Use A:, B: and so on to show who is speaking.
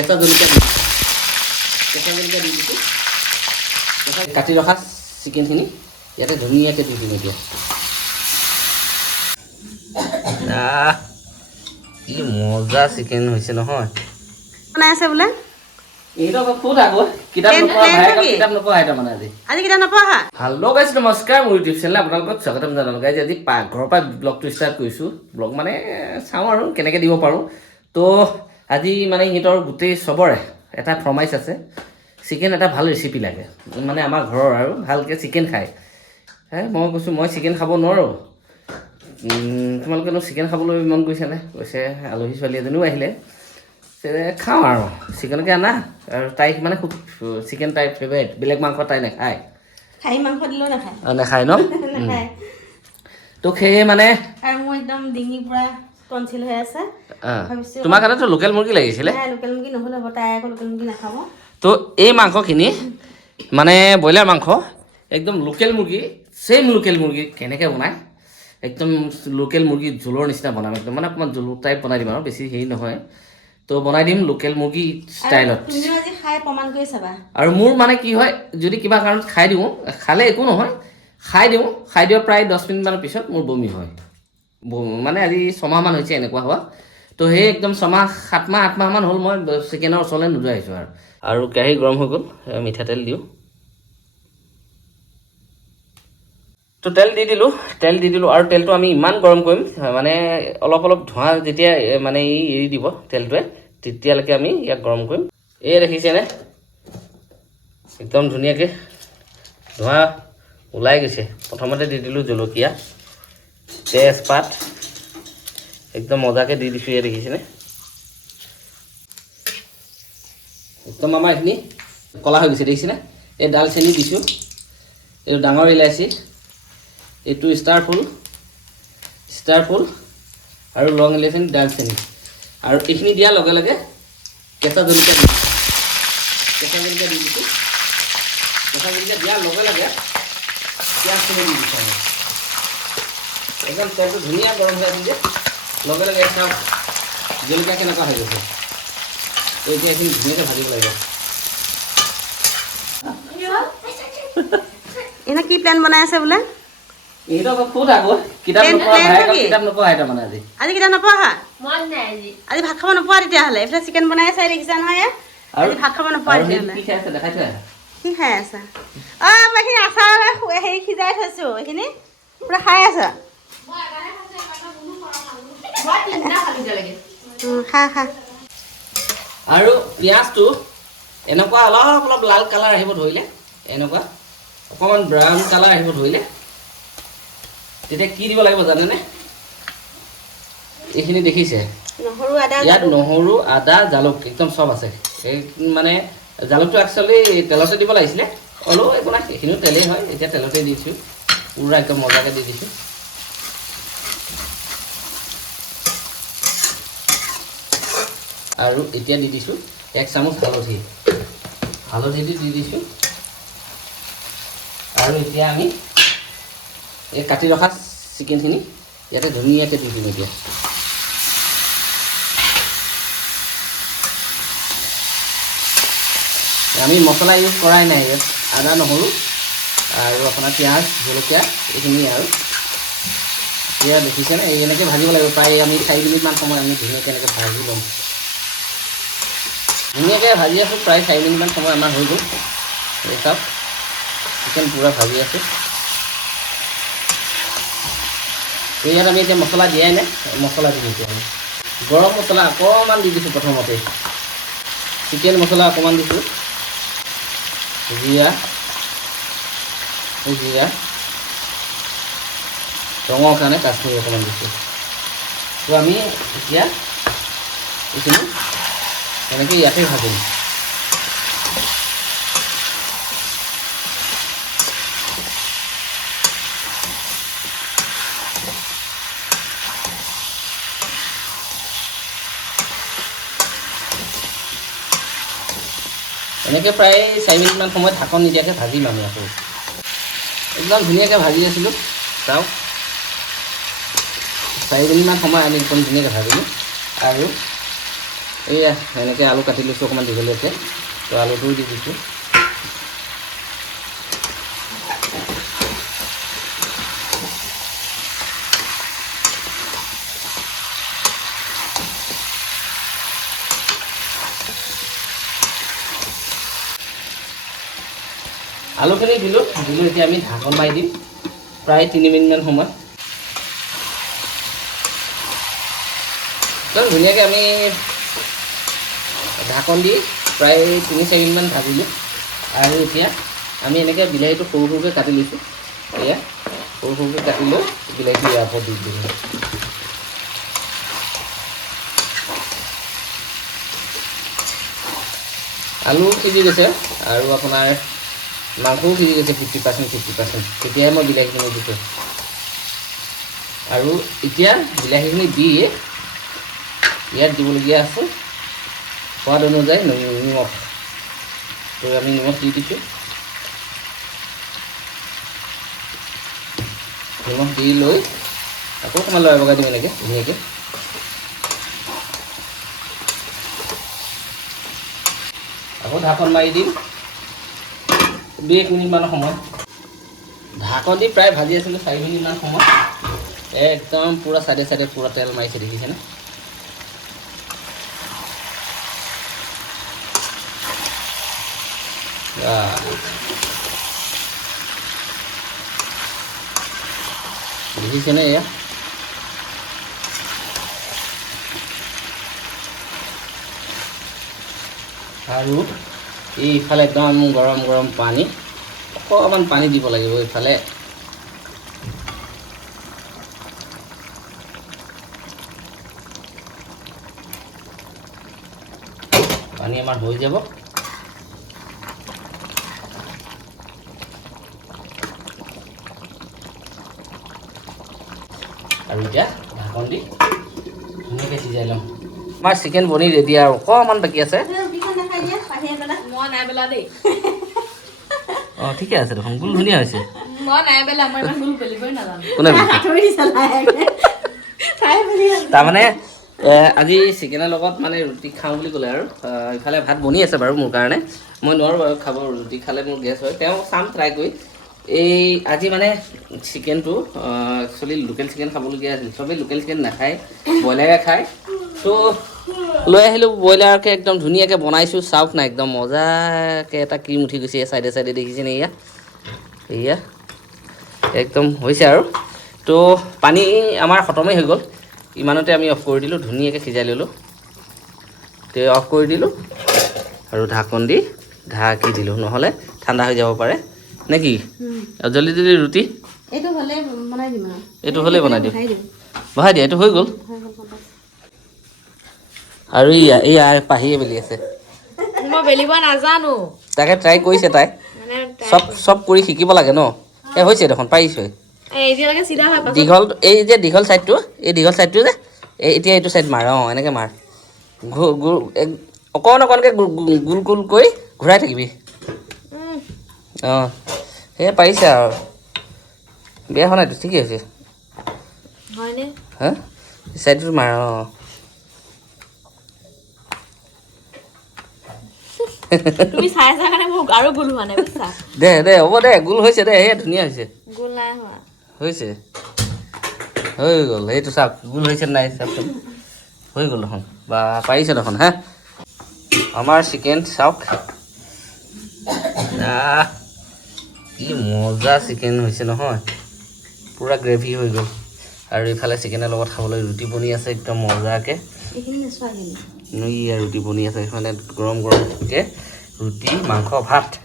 A: কেঁচা জলকীয়া দি দিছোঁ। কেঁচা জলকীয়া দি দিছোঁ। কেঁচা কাটি ৰখা চিকেনখিনি। ইয়াতে ধুনীয়াকৈ দি দিম এতিয়া। কি মজা চিকেন হৈছে নহয়।
B: বনাই আছে বোলে?
A: এইটো আকৌ ক'ত আকৌ? কিতাপ নপঢ়া
B: প্লেনটো
A: ভায়েকক
B: কি?
A: কিতাপ নপঢ়াই তাৰমানে আজি।
B: আজি কিতাপ নপঢ়া?
A: হেল্ল' গাইছ নমস্কাৰ। মোৰ ইউটিউব চেনেল আপোনালোকক স্বাগতম জনালোঁ। গাইজ আজি পাকঘৰৰ পৰা ব্লগটো ষ্টাৰ্ট কৰিছোঁ। ব্লগ মানে চাওঁ আৰু কেনেকৈ দিব পাৰোঁ। তো আজি মানে সিহঁতৰ গোটেই চবৰে এটা ফৰমাইচ আছে। চিকেন এটা ভাল ৰেচিপি লাগে। মানে আমাৰ ঘৰৰ আৰু ভালকৈ চিকেন খায়। হে মই কৈছোঁ মই চিকেন খাব নোৱাৰোঁ। তোমালোকেনো চিকেন খাবলৈ মন গৈছেনে কৈছে আলহী ছোৱালী এজনীও আহিলে। খাওঁ আৰু চিকেনকে আনা। আৰু তাইক মানে খুব চিকেন তাইৰ ফেভাৰেট বেলেগ মাংস তাই নাখায়।
B: খাহী মাংস দিলেও নাখায়।
A: অ, নাখায় ন?
B: নাখায়।
A: তো সেয়ে মানে
B: আৰু মোৰ একদম ডিঙি পুৰা টনচিল হৈ আছে।
A: তোমাৰ কাৰণেতো লোকেল মুৰ্গী লাগিছিলে।
B: লোকেল মুৰ্গী নহ'লে হ'ব তাই আকৌ লোকেল মুৰ্গী নাখাব।
A: তো এই মাংসখিনি মানে ব্ৰইলাৰ মাংস একদম লোকেল মুৰ্গী ছেইম লোকেল মুৰ্গী কেনেকৈ বনায় একদম লোকেল মুৰ্গী জোলৰ নিচিনা বনাম একদম মানে অকণমান জোল টাইপ বনাই দিম আৰু বেছি হেৰি নহয়। তো বনাই দিম লোকেল মুৰ্গী ষ্টাইলত
B: আৰু
A: মোৰ মানে কি হয় যদি কিবা কাৰণত খাই দিওঁ খালে একো নহয় খাই দিওঁ খাই দিওঁ প্ৰায় দহ মিনিটমানৰ পিছত মোৰ বমি হয়। মানে আজি ছমাহমান হৈছে এনেকুৱা হোৱা। তো সেই একদম ছমাহ সাত মাহ আঠ মাহমান হ'ল মই চিকেনৰ ওচৰলৈ নোযোৱা আহিছোঁ আৰু। আৰু কেৰাহী গৰম হৈ গ'ল মিঠাতেল দিওঁ। তো তেল দি দিলোঁ তেল দি দিলোঁ আৰু তেলটো আমি ইমান গৰম কৰিম মানে অলপ অলপ ধোঁৱা যেতিয়া মানে এৰি দিব তেলটোৱে তেতিয়ালৈকে আমি ইয়াক গৰম কৰিম। এই দেখিছেনে? একদম ধুনীয়াকৈ ধোঁৱা ওলাই গৈছে। প্ৰথমতে দি দিলোঁ জলকীয়া। তেজপাত। একদম মজাকৈ দি দিছোঁ ইয়াত দেখিছেনে? একদম আমাৰ এইখিনি ক'লা হৈ গৈছে, দেখিছেনে? এই ডালচেনি দিছোঁ। এইটো ডাঙৰ ইলাচি। এইটো ষ্টাৰ ফুল। ষ্টাৰ ফুল আৰু লং ইলাচি ডালচেনি আৰু এইখিনি দিয়াৰ লগে লগে কেঁচা জলকীয়া দিছোঁ। কেঁচা জলকীয়া দি দিছোঁ। কেঁচা জলকীয়া দিয়াৰ লগে লগে পিঁয়াজখিনি দি দিছোঁ একদম তেলটো ধুনীয়া গৰম হৈ আছে যে লগে লগে চাওক জলকীয়া কেনেকুৱা হৈ গৈছে। তো এতিয়া এইখিনি ধুনীয়াকৈ ভাজিব লাগিব।
B: এনে কি প্লেন বনাই আছে বোলে?
A: ক'ত আকৌ? কিতাপ নপঢ়া আজি।
B: আজি কিতাপ নপঢ়া?
C: আজি।
B: আজি ভাত খাব নোপোৱা তেতিয়াহ'লে। এইফালে চিকেন বনাই আছে দেখিছা নহয়? আজি ভাত খাব নোপোৱা তেতিয়াহ'লে।
A: কি খাই আছে দেখাই থৈ
B: কি খাই আছা। অঁ মই এইখিনি আচাৰ হেৰি সিজাই থৈছোঁ। এইখিনি পূৰা খাই আছা? খা খা
A: আৰু পিঁয়াজটো এনেকুৱা অলপ অলপ লাল কালাৰ আহিব ধৰিলে এনেকুৱা অকণমান ব্ৰাউন কালাৰ আহিব ধৰিলে তেতিয়া কি দিব লাগিব জানেনে? এইখিনি দেখিছে। ইয়াত নহৰু আদা জালুক একদম চব আছে। মানে জালুকটো একচুৱেলি তেলতে দিব লাগিছিলে হ'লেও একো নাই সেইখিনিও তেলেই হয় এতিয়া তেলতে দিছোঁ। পূৰা একদম মজাকৈ দি দিছোঁ। আৰু এতিয়া দি দিছোঁ এক চামুচ হালধি। হালধিটো দি দিছোঁ। আৰু এতিয়া আমি এই কাটি ৰখা চিকেনখিনি ইয়াতে ধুনীয়াকৈ দি দিম এতিয়া। আমি মছলা ইউজ কৰাই নাই ইয়াত আদা নহৰু আৰু আপোনাৰ পিঁয়াজ জলকীয়া এইখিনি আৰু। এতিয়া দেখিছেনে এই এনেকৈ ভাজিব লাগিব প্ৰায় আমি চাৰি মিনিটমান সময় আমি ধুনীয়াকৈ এনেকৈ ভাজি ল'ম। ধুনীয়াকৈ ভাজি আছোঁ প্ৰায় চাৰি মিনিটমান সময় আমাৰ হৈ গ'ল। এই চাওক চিকেন পূৰা ভাজি আছোঁ। ইয়াত আমি এতিয়া মছলা দিয়াই নাই মছলা দিম এতিয়া আমি। গৰম মছলা অকণমান দি দিছোঁ প্ৰথমতে। চিকেন মছলা অকণমান দিছোঁ। জিৰা জিৰা। ৰঙৰ কাৰণে কাশ্মীৰ অকণমান দিছোঁ। তো আমি এতিয়া এইখিনি এনেকৈ ইয়াতে ভাজিম এনেকৈ প্ৰায় চাৰি মিনিটমান সময় ঢাকন নিদিয়াকৈ ভাজিম আমি আকৌ। একদম ধুনীয়াকৈ ভাজি আছিলোঁ। চাওক। চাৰি মিনিটমান সময় আমি একদম ধুনীয়াকৈ ভাজিলোঁ। আৰু এইয়া এনেকৈ আলু কাটি লৈছোঁ অকণমান দীঘলীয়াকৈ। তো আলুটোও দি দিছোঁ। আলুখিনি দিলোঁ। দিলোঁ এতিয়া আমি ঢাকন মাৰি দিম। প্ৰায় তিনি মিনিটমান সময়। ধুনীয়াকৈ আমি ঢাকন দি প্ৰায় তিনি চাৰি মিনিটমান ভাজিলোঁ। আৰু এতিয়া আমি এনেকৈ বিলাহীটো সৰু সৰুকৈ কাটি লৈছোঁ। এয়া সৰু সৰুকৈ কাটি লৈ বিলাহীটো ইয়াৰ ওপৰত দি দিলোঁ। আলু সিজি গৈছে আৰু আপোনাৰ মাংসও সিজি গৈছে ফিফটি পাৰ্চেণ্ট ফিফটি পাৰ্চেণ্ট তেতিয়াহে মই বিলাহীখিনি দিছোঁ আৰু এতিয়া বিলাহীখিনি দি ইয়াত দিবলগীয়া আছে সোৱাদ অনুযায়ী নিমখ তো আমি নিমখ দি দিছোঁ নিমখ দি লৈ আকৌ অকণমান লৰাই বগাই দিম এনেকৈ ধুনীয়াকৈ আকৌ ঢাকন মাৰি দিম দুই এক মিনিটমান সময় ঢাকন দি প্ৰায় ভাজি আছিলোঁ চাৰি মিনিটমান সময় একদম পূৰা চাইডে চাইডে পূৰা তেল মাৰিছে দেখিছেনে আহ। দেখিছেনে এয়া আৰু এই ইফালে একদম গৰম গৰম পানী অকণমান পানী দিব লাগিব ইফালে পানী আমাৰ হৈ যাব আৰু এতিয়া ঢাকন দি ধুনীয়াকৈ সিজাই ল'ম। আমাৰ চিকেন বনি ৰেডি আৰু অকণমান বাকী আছে। অঁ ঠিকে আছে দেখোন গোল ধুনীয়া হৈছে। তাৰমানে আজি চিকেনৰ লগত মানে ৰুটি খাওঁ বুলি ক'লে আৰু ইফালে ভাত বনি আছে বাৰু মোৰ কাৰণে। মই নোৱাৰোঁ বাৰু খাব ৰুটি খালে মোৰ গেছ হয়। তেওঁ চাম ট্ৰাই কৰি। এই আজি মানে চিকেনটো একচুৱেলি লোকেল চিকেন খাবলগীয়া আছিল। চবেই লোকেল চিকেন নাখায় ব্ৰইলাৰে খায়। তো লৈ আহিলোঁ ব্ৰইলাৰকে একদম ধুনীয়াকৈ বনাইছোঁ চাওক না একদম মজাকৈ এটা ক্ৰীম উঠি গৈছে চাইডে চাইডে দেখিছেনে এয়া এয়া একদম হৈছে আৰু। তো পানী আমাৰ খতমেই হৈ গ'ল। ইমানতে আমি অফ কৰি দিলোঁ ধুনীয়াকৈ সিজাই ল'লোঁ। তো অফ কৰি দিলোঁ আৰু ঢাকন দি ঢাকি দিলোঁ। নহ'লে ঠাণ্ডা হৈ যাব পাৰে। নে কি? আৰু জল্দি জল্দি ৰুটি?
B: এইটো হ'লে বনাই দিম
A: এইটো বনাই বহাই দিয়া এইটো হৈ গ'ল। আৰু ইয়া এইয়া পাহিয়ে বেলি আছে।
C: মই বেলিব নাজানো।
A: তাকে ট্ৰাই কৰিছে তাই।
C: মানে
A: চব চব কৰি শিকিব লাগে ন? এই হৈছে দেখোন পাৰিছোঁ দীঘল এই যে দীঘল ছাইডটো এই দীঘল ছাইডটো যে এই এতিয়া এইটো ছাইড মাৰ অঁ এনেকৈ মাৰ। অকণ অকণকৈ গোল গোল কৰি ঘূৰাই থাকিবি। অঁ। সেয়ে পাৰিছে আৰু। বেয়া হোৱা নাইতো ঠিকেই হৈছে।
C: হয়নে?
A: হা? ছাইডটো মাৰ অঁ
C: তুমি চাই আছা কাৰণে মোৰ আৰু ভুল হোৱা নাই বুজিছা?
A: দে দে হ'ব দে গোল হৈছে দে সেয়া ধুনীয়া হৈছে।
C: গোল নাই হোৱা।
A: হৈছে। হৈ গ'ল সেইটো চাওক গোল হৈছে নাই চাওকচোন হৈ গ'ল দেখোন বা পাৰিছে দেখোন হা? আমাৰ চিকেন চাওক। কি মজা চিকেন হৈছে নহয়। পূৰা গ্ৰেভি হৈ গ'ল। আৰু ইফালে চিকেনৰ লগত খাবলৈ ৰুটি বনি আছে একদম মজাকৈ। ৰুটি বনি আছে সেইফালে গৰম গৰমকৈ ৰুটি মাংস ভাত।